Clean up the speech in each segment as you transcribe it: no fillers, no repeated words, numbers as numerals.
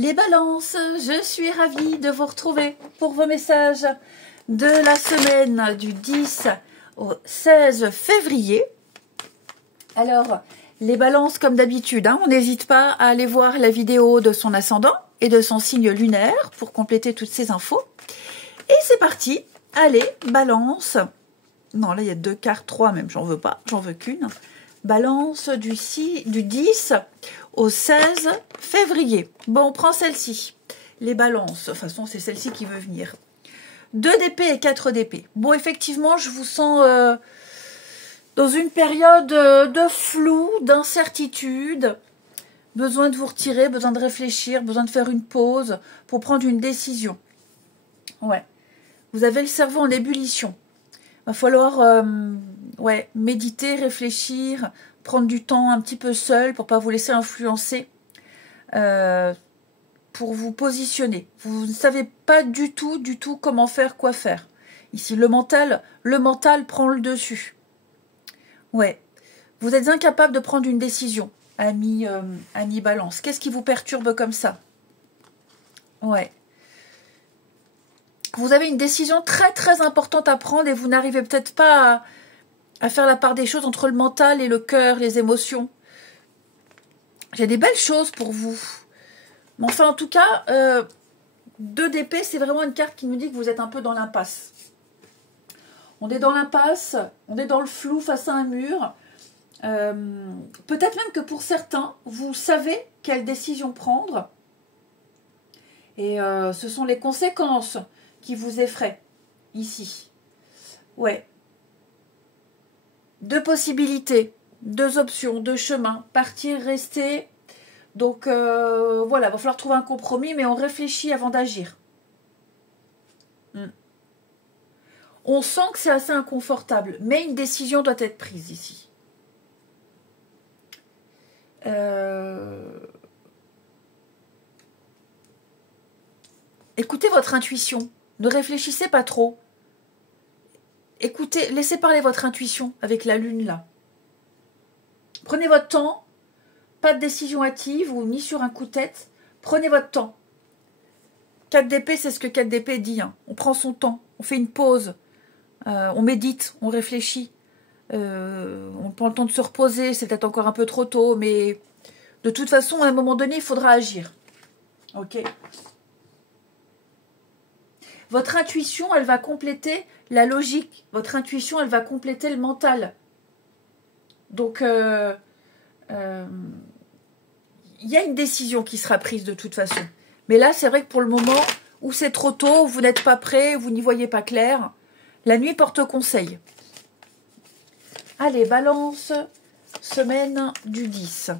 Les balances, je suis ravie de vous retrouver pour vos messages de la semaine du 10 au 16 février. Alors, les balances, comme d'habitude, on n'hésite pas à aller voir la vidéo de son ascendant et de son signe lunaire pour compléter toutes ces infos. Et c'est parti, allez, balance. Non, là, il y a 2 cartes, 3 même, j'en veux pas, j'en veux qu'une. Balance du 10 au 16 février. Bon, on prend celle-ci. Les balances, de toute façon, c'est celle-ci qui veut venir. 2 d'épée et 4 d'épée. Bon, effectivement, je vous sens dans une période de flou, d'incertitude. Besoin de vous retirer, besoin de réfléchir, besoin de faire une pause pour prendre une décision. Ouais. Vous avez le cerveau en ébullition. Il va falloir méditer, réfléchir, prendre du temps un petit peu seul pour ne pas vous laisser influencer, pour vous positionner. Vous ne savez pas du tout comment faire, quoi faire. Ici, le mental prend le dessus. Ouais. Vous êtes incapable de prendre une décision, ami Balance. Qu'est-ce qui vous perturbe comme ça? Ouais. Vous avez une décision très importante à prendre et vous n'arrivez peut-être pas à faire la part des choses entre le mental et le cœur, les émotions. J'ai des belles choses pour vous. Mais enfin, en tout cas, 2 d'épée, c'est vraiment une carte qui nous dit que vous êtes un peu dans l'impasse. On est dans l'impasse, on est dans le flou face à un mur. Peut-être même que pour certains, vous savez quelle décision prendre. Et ce sont les conséquences qui vous effraient, ici. Ouais. 2 possibilités, 2 options, 2 chemins. Partir, rester. Donc, voilà, il va falloir trouver un compromis, mais on réfléchit avant d'agir. On sent que c'est assez inconfortable, mais une décision doit être prise ici. Écoutez votre intuition. Ne réfléchissez pas trop. Écoutez, laissez parler votre intuition avec la lune là. Prenez votre temps. Pas de décision hâtive ou ni sur un coup de tête. Prenez votre temps. 4 d'épée, c'est ce que 4 d'épée dit. On prend son temps. On fait une pause. On médite. On réfléchit. On prend le temps de se reposer. C'est peut-être encore un peu trop tôt. Mais de toute façon, à un moment donné, il faudra agir. Ok. Votre intuition, elle va compléter la logique. Votre intuition, elle va compléter le mental. Donc, il y a une décision qui sera prise de toute façon. Mais là, c'est vrai que pour le moment, où c'est trop tôt, vous n'êtes pas prêt, vous n'y voyez pas clair, la nuit porte conseil. Allez, balance, semaine du 10.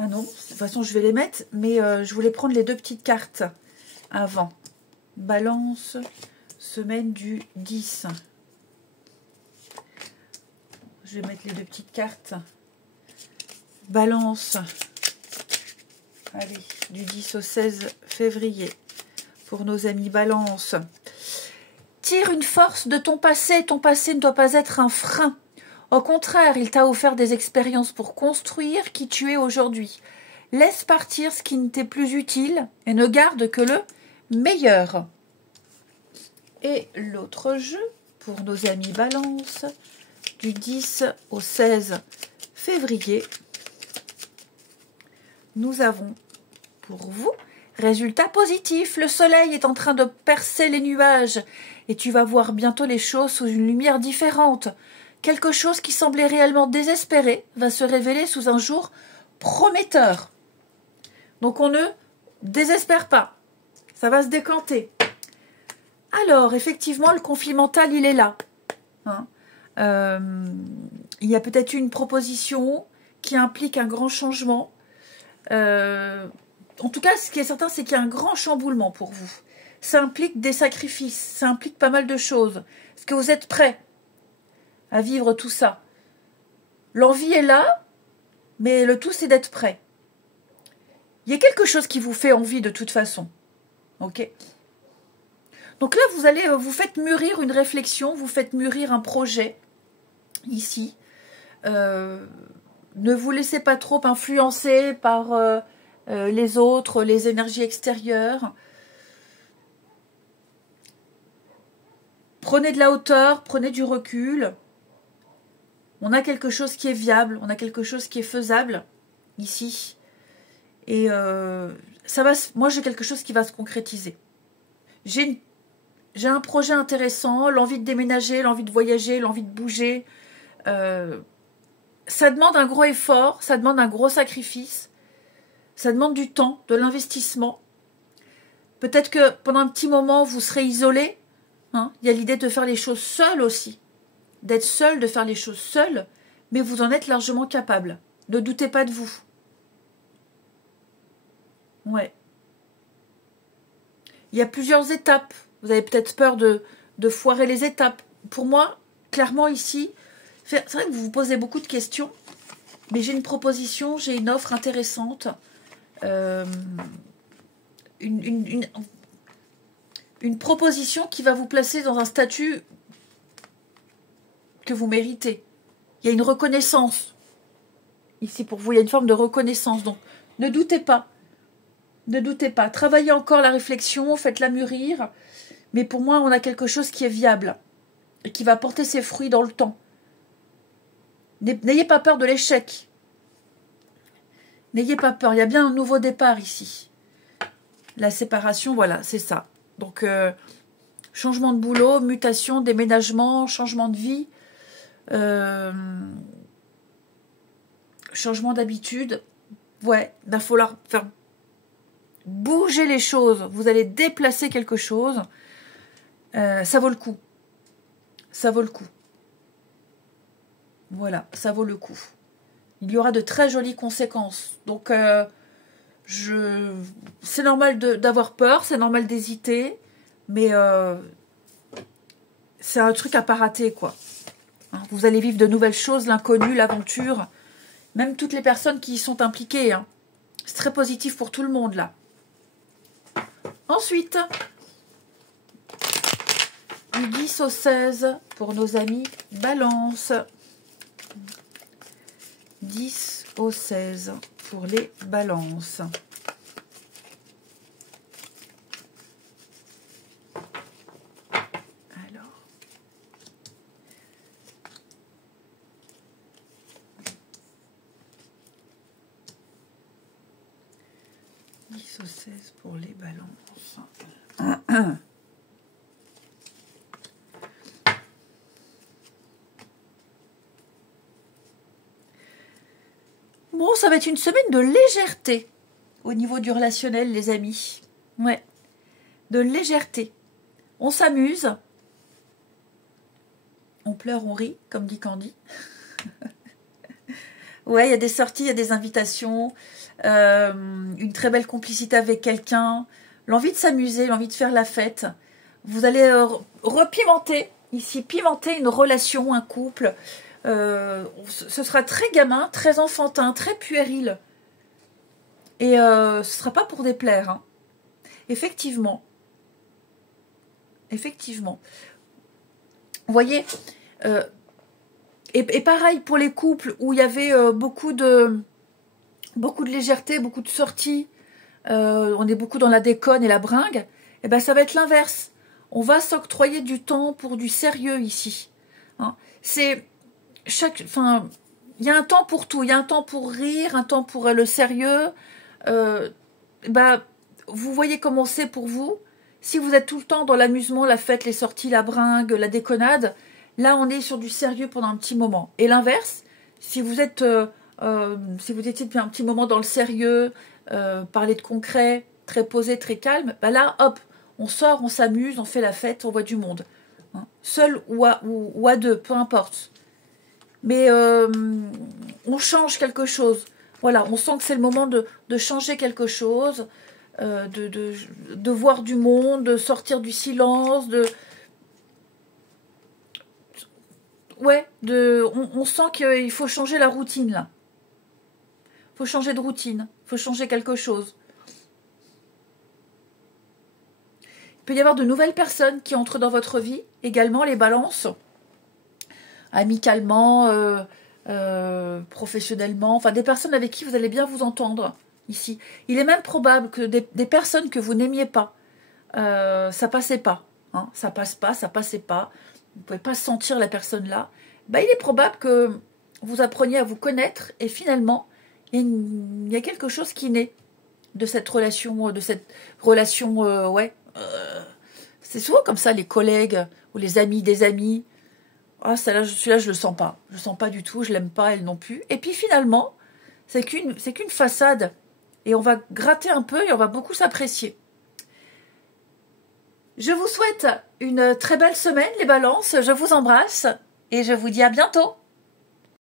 Ah non, de toute façon, je vais les mettre, mais je voulais prendre les 2 petites cartes avant. Balance, semaine du 10. Je vais mettre les 2 petites cartes. Balance, allez, du 10 au 16 février, pour nos amis Balance. Tire une force de ton passé ne doit pas être un frein. Au contraire, il t'a offert des expériences pour construire qui tu es aujourd'hui. Laisse partir ce qui ne t'est plus utile et ne garde que le meilleur. Et l'autre jeu, pour nos amis Balance, du 10 au 16 février, nous avons pour vous, résultat positif. Le soleil est en train de percer les nuages et tu vas voir bientôt les choses sous une lumière différente. Quelque chose qui semblait réellement désespéré va se révéler sous un jour prometteur. Donc on ne désespère pas. Ça va se décanter. Alors, effectivement, le conflit mental, il est là. Il y a peut-être une proposition qui implique un grand changement. En tout cas, ce qui est certain, c'est qu'il y a un grand chamboulement pour vous. Ça implique des sacrifices, ça implique pas mal de choses. Est-ce que vous êtes prêts à vivre tout ça? L'envie est là, mais le tout, c'est d'être prêt. Il y a quelque chose qui vous fait envie de toute façon. Ok? Donc là, vous faites mûrir une réflexion, vous faites mûrir un projet, ici. Ne vous laissez pas trop influencer par les autres, les énergies extérieures. Prenez de la hauteur, prenez du recul. On a quelque chose qui est viable, on a quelque chose qui est faisable ici. Et ça va, moi, j'ai quelque chose qui va se concrétiser. J'ai un projet intéressant, l'envie de déménager, l'envie de voyager, l'envie de bouger. Ça demande un gros effort, ça demande un gros sacrifice. Ça demande du temps, de l'investissement. Peut-être que pendant un petit moment, vous serez isolé. Hein. Il y a l'idée de faire les choses seul aussi. D'être seul, de faire les choses seul. Mais vous en êtes largement capable. Ne doutez pas de vous. Ouais. Il y a plusieurs étapes. Vous avez peut-être peur de foirer les étapes. Pour moi, clairement ici, c'est vrai que vous vous posez beaucoup de questions, mais j'ai une proposition, j'ai une offre intéressante. Une proposition qui va vous placer dans un statut que vous méritez. Il y a une reconnaissance. Ici, pour vous, il y a une forme de reconnaissance. Donc, ne doutez pas. Ne doutez pas. Travaillez encore la réflexion, faites-la mûrir. Mais pour moi, on a quelque chose qui est viable et qui va porter ses fruits dans le temps. N'ayez pas peur de l'échec. N'ayez pas peur. Il y a bien un nouveau départ ici. La séparation, voilà, c'est ça. Donc, changement de boulot, mutation, déménagement, changement de vie, changement d'habitude. Ouais, il va falloir faire bouger les choses. Vous allez déplacer quelque chose. Ça vaut le coup. Ça vaut le coup. Voilà, ça vaut le coup. Il y aura de très jolies conséquences. Donc, c'est normal d'avoir peur, c'est normal d'hésiter, mais c'est un truc à pas rater, quoi. Hein, vous allez vivre de nouvelles choses, l'inconnu, l'aventure, même toutes les personnes qui y sont impliquées. Hein. C'est très positif pour tout le monde, là. Ensuite, du 10 au 16 pour nos amis Balance. 10 au 16 pour les Balances. Alors. Au 16 pour les Balances. Bon, ça va être une semaine de légèreté au niveau du relationnel, les amis. Ouais, de légèreté. On s'amuse. On pleure, on rit, comme dit Candy. Ouais, il y a des sorties, il y a des invitations, une très belle complicité avec quelqu'un, l'envie de s'amuser, l'envie de faire la fête. Vous allez repimenter, ici, pimenter une relation, un couple. Ce sera très gamin, très enfantin, très puéril. Et ce ne sera pas pour déplaire. Hein. Effectivement. Effectivement. Vous voyez, et pareil pour les couples où il y avait beaucoup de légèreté, beaucoup de sorties, on est beaucoup dans la déconne et la bringue, et ben ça va être l'inverse. On va s'octroyer du temps pour du sérieux ici. Hein. Il y a un temps pour tout. Il y a un temps pour rire, un temps pour le sérieux. Vous voyez comment c'est pour vous. Si vous êtes tout le temps dans l'amusement, la fête, les sorties, la bringue, la déconnade, là on est sur du sérieux pendant un petit moment. Et l'inverse, si vous étiez depuis un petit moment dans le sérieux, parler de concret, très posé, très calme, là hop, on sort, on s'amuse, on fait la fête, on voit du monde. Hein. Seul ou à deux, peu importe. Mais on change quelque chose. Voilà, on sent que c'est le moment de changer quelque chose, de voir du monde, de sortir du silence, on sent qu'il faut changer la routine, là. Il faut changer de routine, il faut changer quelque chose. Il peut y avoir de nouvelles personnes qui entrent dans votre vie, également les balances, amicalement, professionnellement, enfin des personnes avec qui vous allez bien vous entendre ici. Il est même probable que des personnes que vous n'aimiez pas, ça passait pas, hein, ça passe pas, ça passait pas, vous pouvez pas sentir la personne là, ben, il est probable que vous appreniez à vous connaître et finalement il y a quelque chose qui naît de cette relation, ouais. C'est souvent comme ça les collègues ou les amis des amis. Ah, celui-là, je le sens pas. Je le sens pas du tout, je l'aime pas, elle non plus. Et puis finalement, c'est qu'une façade. Et on va gratter un peu et on va beaucoup s'apprécier. Je vous souhaite une très belle semaine, les balances. Je vous embrasse et je vous dis à bientôt.